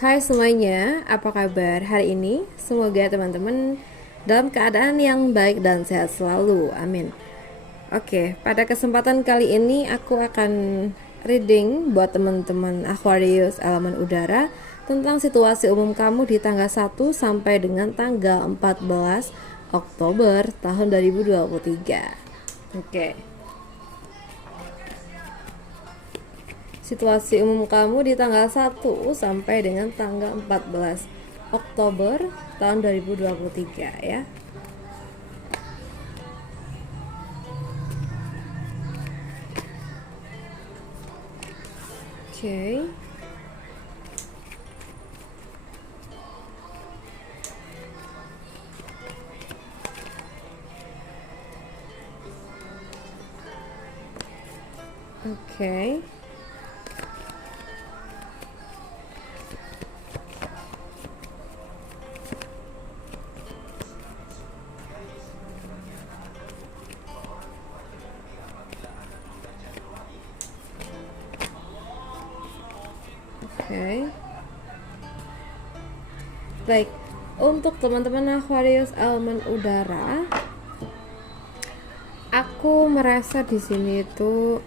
Hai semuanya, apa kabar hari ini? Semoga teman-teman dalam keadaan yang baik dan sehat selalu, amin. Oke, pada kesempatan kali ini aku akan reading buat teman-teman Aquarius elemen udara tentang situasi umum kamu di tanggal 1 sampai dengan tanggal 14 Oktober tahun 2023. Oke. Situasi umum kamu di tanggal 1 sampai dengan tanggal 14 Oktober tahun 2023 ya. Oke. Oke. Oke. Baik, untuk teman-teman Aquarius elemen udara, aku merasa di sini itu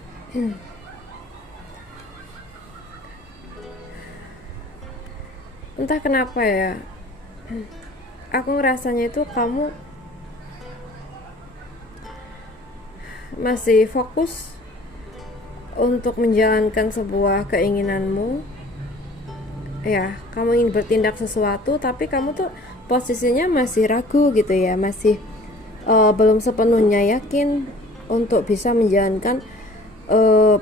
entah kenapa ya, aku ngerasanya itu kamu masih fokus untuk menjalankan sebuah keinginanmu. Ya, kamu ingin bertindak sesuatu tapi kamu tuh posisinya masih ragu gitu ya, masih belum sepenuhnya yakin untuk bisa menjalankan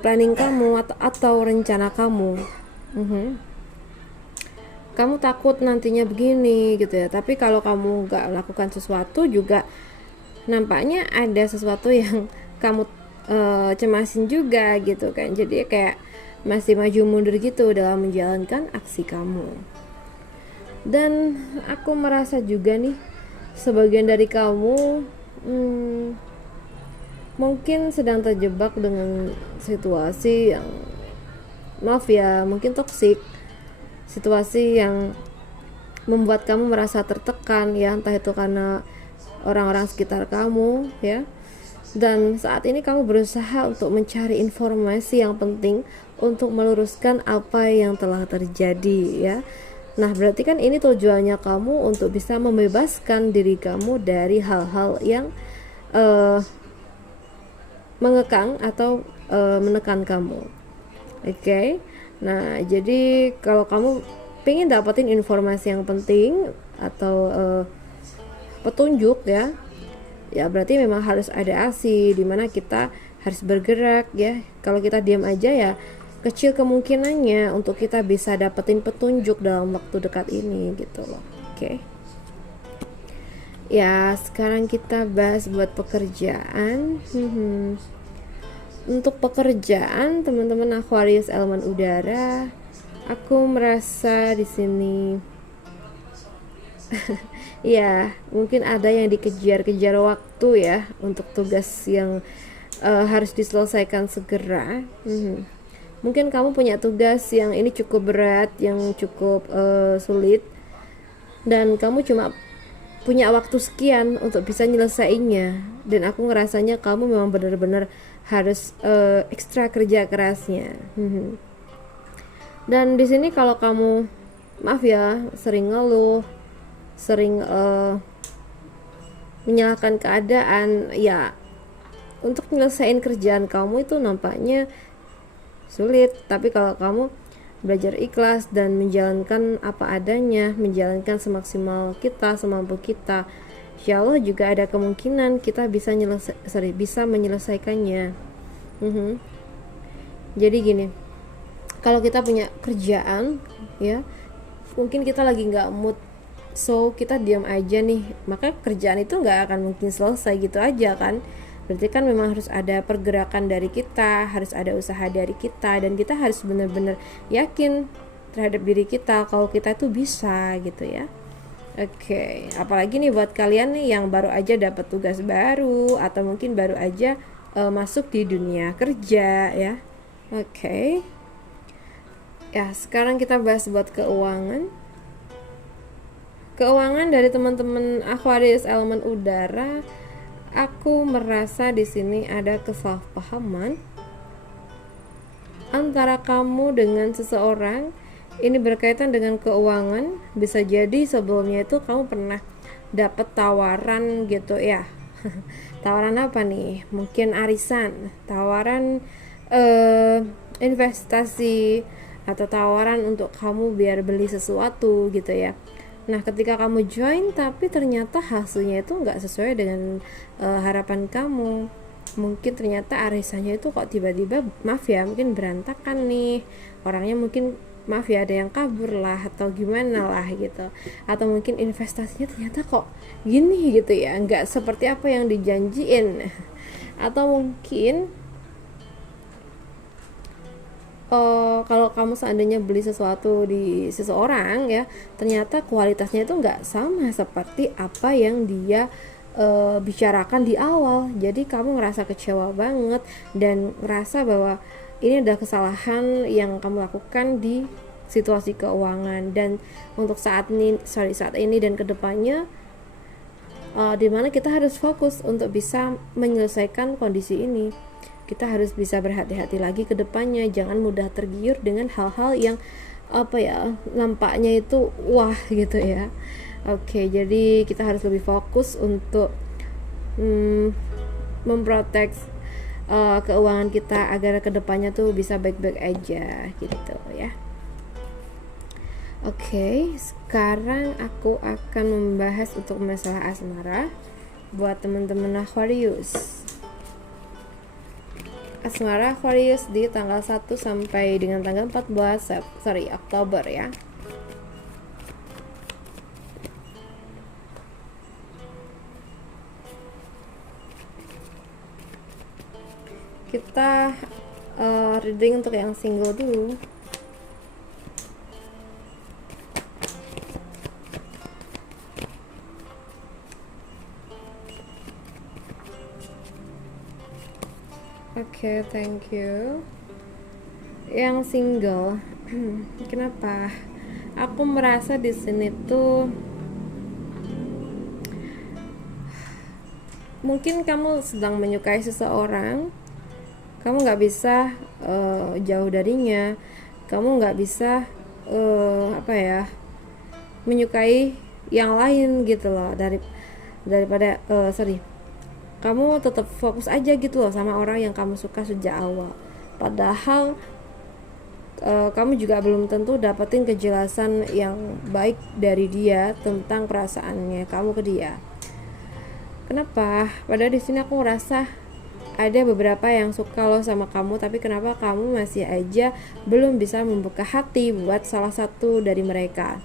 planning kamu atau rencana kamu. Kamu takut nantinya begini gitu ya, tapi kalau kamu nggak melakukan sesuatu juga nampaknya ada sesuatu yang kamu cemasin juga gitu kan. Jadi kayak masih maju mundur gitu dalam menjalankan aksi kamu. Dan aku merasa juga nih sebagian dari kamu mungkin sedang terjebak dengan situasi yang, maaf ya, mungkin toksik, situasi yang membuat kamu merasa tertekan ya, entah itu karena orang-orang sekitar kamu ya. Dan saat ini kamu berusaha untuk mencari informasi yang penting untuk meluruskan apa yang telah terjadi ya. Nah, berarti kan ini tujuannya kamu untuk bisa membebaskan diri kamu dari hal-hal yang mengekang atau menekan kamu. Oke. Nah, jadi kalau kamu pengen dapetin informasi yang penting atau petunjuk ya, ya berarti memang harus ada aksi di mana kita harus bergerak ya. Kalau kita diam aja ya kecil kemungkinannya untuk kita bisa dapetin petunjuk dalam waktu dekat ini gitu loh. Oke. Ya, sekarang kita bahas buat pekerjaan. Untuk pekerjaan teman-teman Aquarius elemen udara, aku merasa di sini ya, mungkin ada yang dikejar-kejar waktu ya untuk tugas yang harus diselesaikan segera. Mungkin kamu punya tugas yang ini cukup berat, yang cukup sulit, dan kamu cuma punya waktu sekian untuk bisa nyelesainnya. Dan aku ngerasanya kamu memang benar-benar harus ekstra kerja kerasnya. Dan di sini kalau kamu, maaf ya, sering ngeluh, sering menyalahkan keadaan ya, untuk nyelesain kerjaan kamu itu nampaknya sulit. Tapi kalau kamu belajar ikhlas dan menjalankan apa adanya, menjalankan semaksimal kita, semampu kita, insya Allah juga ada kemungkinan kita bisa bisa menyelesaikannya. Jadi gini, kalau kita punya kerjaan ya, mungkin kita lagi nggak mood, so kita diam aja nih, maka kerjaan itu nggak akan mungkin selesai gitu aja kan. Berarti kan memang harus ada pergerakan dari kita, harus ada usaha dari kita, dan kita harus benar-benar yakin terhadap diri kita kalau kita itu bisa gitu ya. Oke, apalagi nih buat kalian nih yang baru aja dapat tugas baru atau mungkin baru aja masuk di dunia kerja ya. Oke. Ya, sekarang kita bahas buat keuangan. Keuangan dari teman-teman Aquarius elemen udara, aku merasa di sini ada kesalahpahaman antara kamu dengan seseorang. Ini berkaitan dengan keuangan. Bisa jadi sebelumnya itu kamu pernah dapat tawaran gitu ya. Tawaran apa nih? Mungkin arisan, tawaran investasi, atau tawaran untuk kamu biar beli sesuatu gitu ya. Nah, ketika kamu join tapi ternyata hasilnya itu nggak sesuai dengan harapan kamu. Mungkin ternyata arisannya itu kok tiba-tiba, maaf ya, mungkin berantakan nih. Orangnya mungkin, maaf ya, ada yang kabur lah atau gimana lah gitu. Atau mungkin investasinya ternyata kok gini gitu ya, nggak seperti apa yang dijanjiin. Atau mungkin kalau kamu seandainya beli sesuatu di seseorang ya, ternyata kualitasnya itu nggak sama seperti apa yang dia bicarakan di awal. Jadi kamu ngerasa kecewa banget dan ngerasa bahwa ini adalah kesalahan yang kamu lakukan di situasi keuangan. Dan untuk saat ini dan kedepannya, dimana kita harus fokus untuk bisa menyelesaikan kondisi ini. Kita harus bisa berhati-hati lagi ke depannya, jangan mudah tergiur dengan hal-hal yang nampaknya itu wah gitu ya. Oke, jadi kita harus lebih fokus untuk memprotek keuangan kita agar ke depannya tuh bisa baik-baik aja gitu ya. Oke, sekarang aku akan membahas untuk masalah asmara buat teman-teman Aquarius. Asmara Aquarius di tanggal 1 sampai dengan tanggal 14 Oktober ya. Kita reading untuk yang single dulu. Oke, thank you. Yang single, kenapa? Aku merasa di sini tuh mungkin kamu sedang menyukai seseorang, kamu nggak bisa jauh darinya, kamu nggak bisa menyukai yang lain gitu loh, daripada kamu tetap fokus aja gitu loh sama orang yang kamu suka sejak awal. Padahal kamu juga belum tentu dapetin kejelasan yang baik dari dia tentang perasaannya kamu ke dia. Kenapa? Padahal di sini aku ngerasa ada beberapa yang suka loh sama kamu, tapi kenapa kamu masih aja belum bisa membuka hati buat salah satu dari mereka?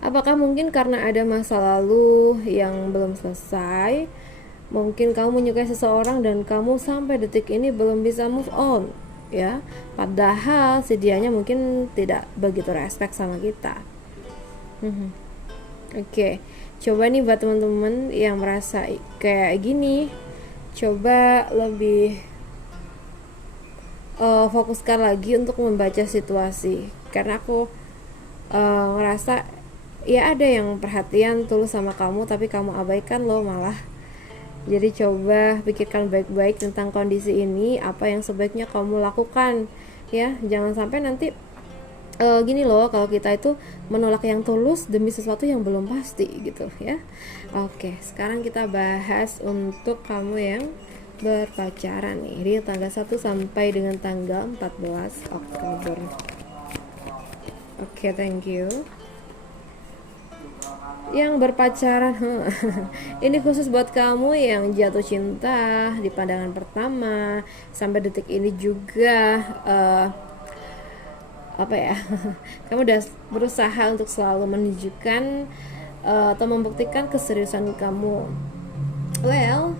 Apakah mungkin karena ada masa lalu yang belum selesai? Mungkin kamu menyukai seseorang dan kamu sampai detik ini belum bisa move on ya, padahal si dianya mungkin tidak begitu respect sama kita. Oke, coba nih buat teman-teman yang merasa kayak gini, coba lebih fokuskan lagi untuk membaca situasi, karena aku ngerasa ya ada yang perhatian tulus sama kamu tapi kamu abaikan loh malah. Jadi coba pikirkan baik-baik tentang kondisi ini, apa yang sebaiknya kamu lakukan ya. Jangan sampai nanti gini loh, kalau kita itu menolak yang tulus demi sesuatu yang belum pasti gitu ya. Oke, sekarang kita bahas untuk kamu yang berpacaran nih di tanggal 1 sampai dengan tanggal 14 Oktober. Oke, thank you. Yang berpacaran, ini khusus buat kamu yang jatuh cinta di pandangan pertama sampai detik ini juga. Kamu udah berusaha untuk selalu menunjukkan atau membuktikan keseriusan kamu. Well,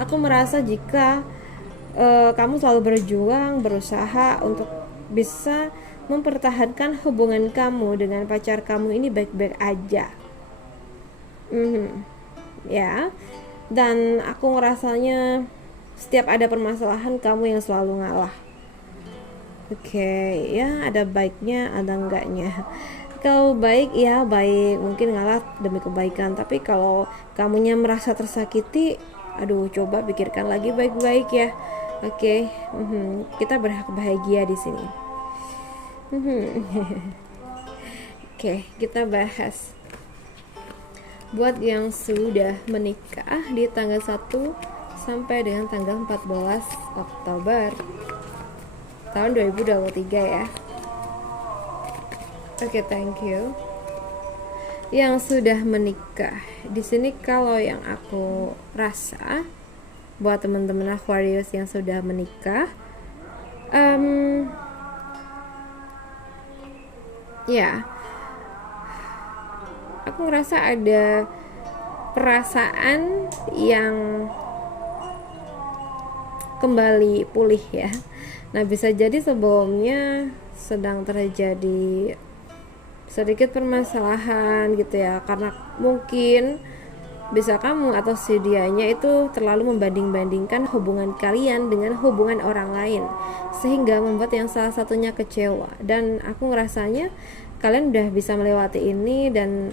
aku merasa jika kamu selalu berjuang, berusaha untuk bisa mempertahankan hubungan kamu dengan pacar kamu ini baik-baik aja. Ya, dan aku ngerasanya setiap ada permasalahan kamu yang selalu ngalah. Oke, ya ada baiknya, ada enggaknya. Kalau baik, ya baik, mungkin ngalah demi kebaikan. Tapi kalau kamunya merasa tersakiti, aduh, coba pikirkan lagi baik-baik ya. Oke, kita berhak bahagia di sini. Oke, kita bahas buat yang sudah menikah di tanggal 1 sampai dengan tanggal 14 Oktober tahun 2023 ya. Oke, thank you. Yang sudah menikah di sini, kalau yang aku rasa buat teman-teman Aquarius yang sudah menikah, ya, aku ngerasa ada perasaan yang kembali pulih ya. Nah, bisa jadi sebelumnya sedang terjadi sedikit permasalahan gitu ya, karena mungkin bisa kamu atau si dianya itu terlalu membanding-bandingkan hubungan kalian dengan hubungan orang lain, sehingga membuat yang salah satunya kecewa. Dan aku ngerasanya kalian udah bisa melewati ini, dan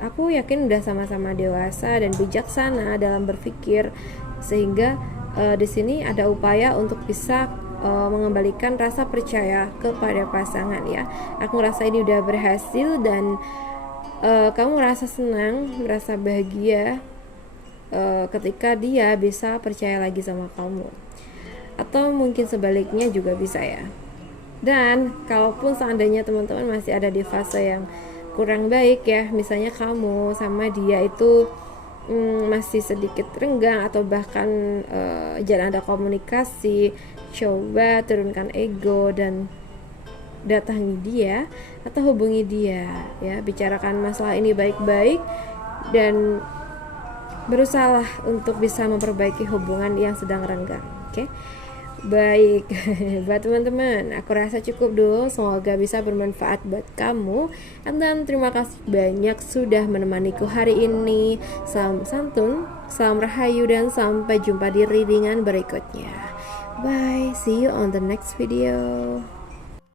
aku yakin udah sama-sama dewasa dan bijaksana dalam berpikir, sehingga di sini ada upaya untuk bisa mengembalikan rasa percaya kepada pasangan ya. Aku ngerasa ini udah berhasil, dan kamu merasa senang, merasa bahagia ketika dia bisa percaya lagi sama kamu, atau mungkin sebaliknya juga bisa ya. Dan kalaupun seandainya teman-teman masih ada di fase yang kurang baik ya, misalnya kamu sama dia itu masih sedikit renggang, atau bahkan jarang ada komunikasi, coba turunkan ego dan datangi dia atau hubungi dia ya, bicarakan masalah ini baik-baik dan berusahalah untuk bisa memperbaiki hubungan yang sedang renggang. Oke? Baik, buat teman-teman, aku rasa cukup dulu. Semoga bisa bermanfaat buat kamu. Dan terima kasih banyak sudah menemaniku hari ini. Salam santun, salam rahayu, dan sampai jumpa di readingan berikutnya. Bye, see you on the next video.